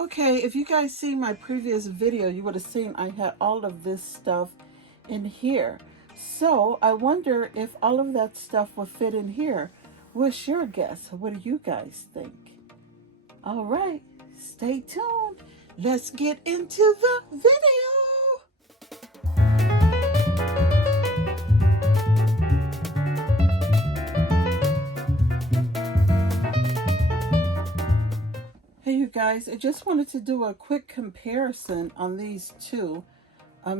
Okay, if you guys see my previous video, you would have seen I had all of this stuff in here. So I wonder if all of that stuff will fit in here. What's your guess? What do you guys think? All right, stay tuned. Let's get into the video. Hey you guys, I just wanted to do a quick comparison on these two.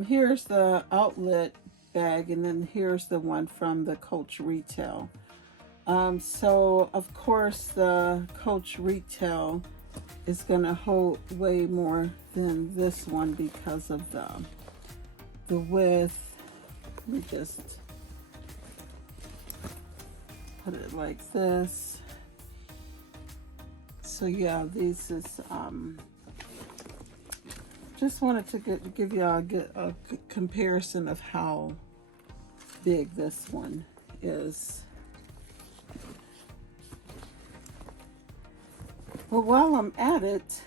Here's the outlet bag, and then here's the one from the Coach Retail. So of course the Coach Retail is gonna hold way more than this one because of the width. Let me just put it like this. So yeah, this is just wanted to give y'all a comparison of how big this one is. But while I'm at it,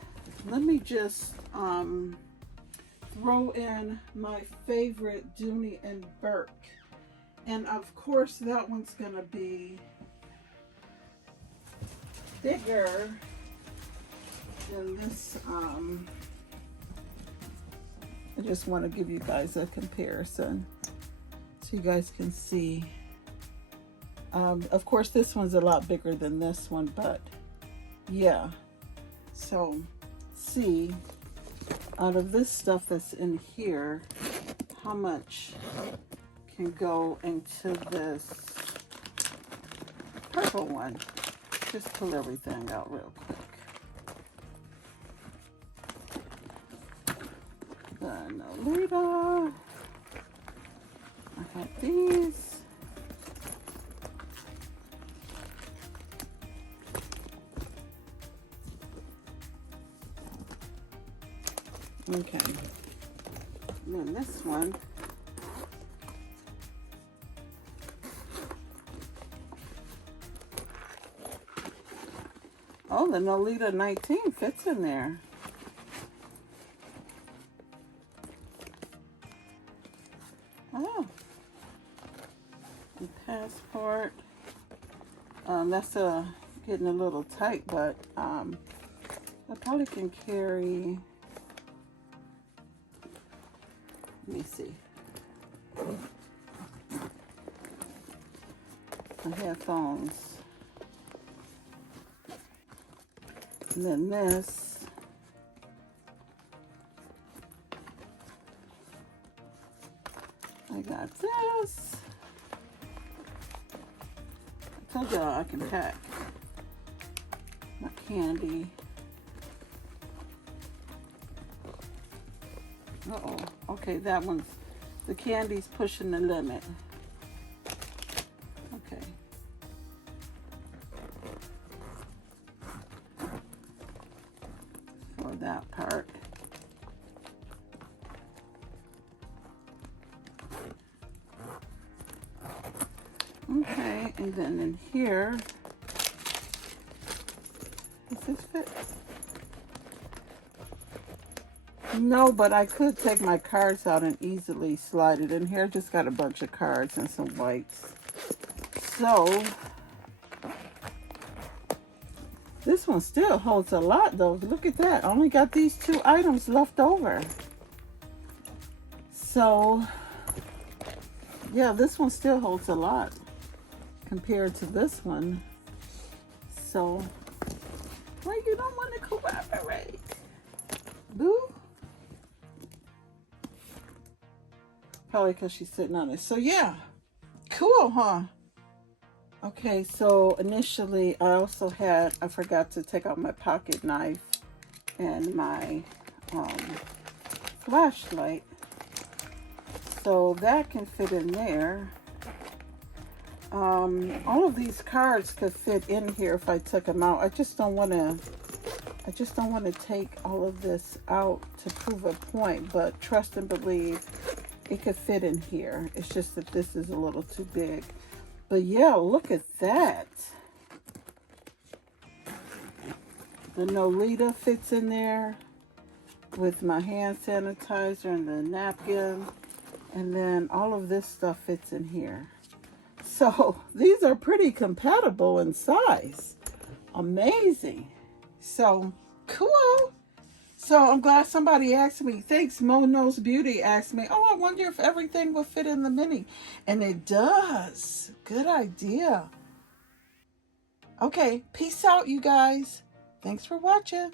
let me just throw in my favorite Dooney and Burke. And of course that one's gonna be bigger than this. I just want to give you guys a comparison so you guys can see. Of course this one's a lot bigger than this one, but yeah. So see, out of this stuff that's in here, how much can go into this purple one. Just pull everything out real quick. The Nolita. I have these. Okay. And then this one. Oh, the Nolita 19 fits in there. Oh. The Passport. That's getting a little tight, but I probably can carry. Let me see. The headphones. And then this. I got this. I told y'all I can pack my candy. Uh-oh. Okay, that one's, the candy's pushing the limit. Okay. For that part. Okay, and then in here, does this fit? No, but I could take my cards out and easily slide it in here. Just got a bunch of cards and some whites. So, this one still holds a lot though. Look at that. I only got these two items left over. So, yeah, this one still holds a lot compared to this one. So, well, you don't want to cooperate. Boo. Probably because she's sitting on it. So yeah, cool, huh? Okay, so initially I also had, I forgot to take out my pocket knife and my flashlight. So that can fit in there. All of these cards could fit in here if I took them out. I just don't want to take all of this out to prove a point, but trust and believe it could fit in here. It's just that this is a little too big. But yeah, look at that. The Nolita fits in there with my hand sanitizer and the napkin. And then all of this stuff fits in here. So these are pretty compatible in size. Amazing. So cool. So I'm glad somebody asked me. Thanks, Mono's Beauty asked me, oh, I wonder if everything will fit in the mini. And it does. Good idea. Okay, peace out, you guys. Thanks for watching.